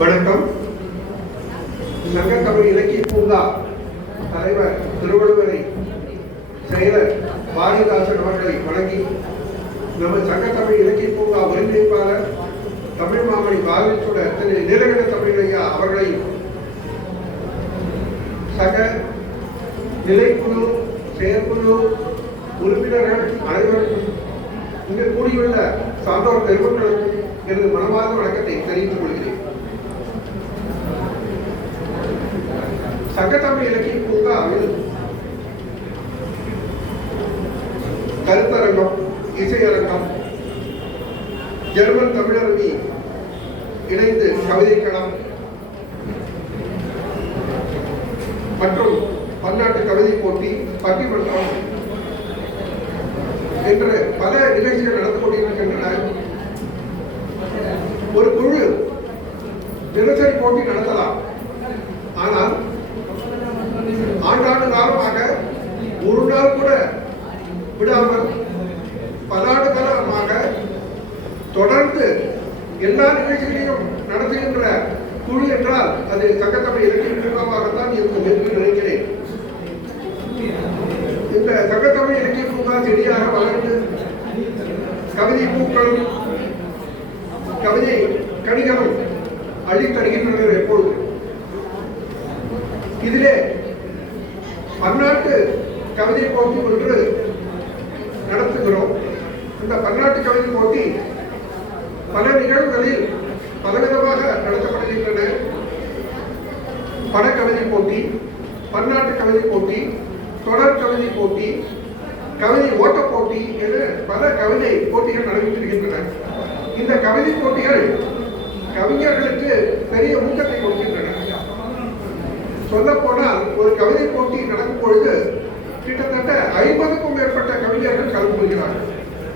வணக்கம். சங்க தமிழ் இலக்கிய பூங்கா தலைவர் திருவள்ளுவரை செயலர் பாரதிதாசன் அவர்களை வணங்கி நமது தமிழ் இலக்கிய பூங்கா ஒருங்கிணைப்பாளர் தமிழ் மாமணி பாரதியோட திரு நீலகண்ட தமிழையா அவர்களையும் சக நிலைக்குழு செயற்குழு உறுப்பினர்கள் அனைவருக்கும் இங்கு கூடியுள்ள சான்றோர் பெருமக்களுக்கும் எனது மனமார்ந்த வணக்கத்தை தெரிவித்துக் கொள்கிறேன். சங்கத்தமிழ் இலக்கிய பூங்காவில் கருத்தரங்கம் இசையரங்கம் ஜெர்மன் தமிழருவி இணைந்து கவிதை களம் மற்றும் பன்னாட்டு கவிதை போட்டி பட்டிமன்றம் என்று பல நிகழ்ச்சிகள் நடந்து கொண்டிருக்கின்றன. ஒரு குழு தினசரி போட்டி நடத்தலாம். விடாமல் பல்லாண்டு காலமாக தொடர்ந்து எல்லா நிகழ்ச்சிகளையும் நடத்துகின்ற குழு என்றால் அது சங்கத்தமிழ் இலக்கிய பூங்காவாகத்தான் இருக்கும் என்று நினைக்கிறேன். இந்த சங்கத்தமிழ் இலக்கிய பூங்கா செடியாக வளர்ந்து கவிதை பூக்களும் கவிதை கணிகளும் அள்ளித்தருகின்றனர் எப்பொழுது இதிலே பன்னாட்டு கவிதை போட்டி ஒன்று நடத்துகிறோம். இந்த பன்னாட்டு கவிதை போட்டி பல நிகழ்வுகளில் பலவிதமாக நடத்தப்படுகின்றன. படக்கவிதை போட்டி பன்னாட்டு கவிதை போட்டி தொடர் கவிதை போட்டி கவிதை ஓட்டப் போட்டி என பல கவிதை போட்டிகள் நடைபெற்றிருக்கின்றன. இந்த கவிதை போட்டிகள் கவிஞர்களுக்கு பெரிய ஊக்கத்தை கொடுக்கின்றன. சொல்ல போனால் ஒரு கவிதை போட்டி நடக்கும் பொழுது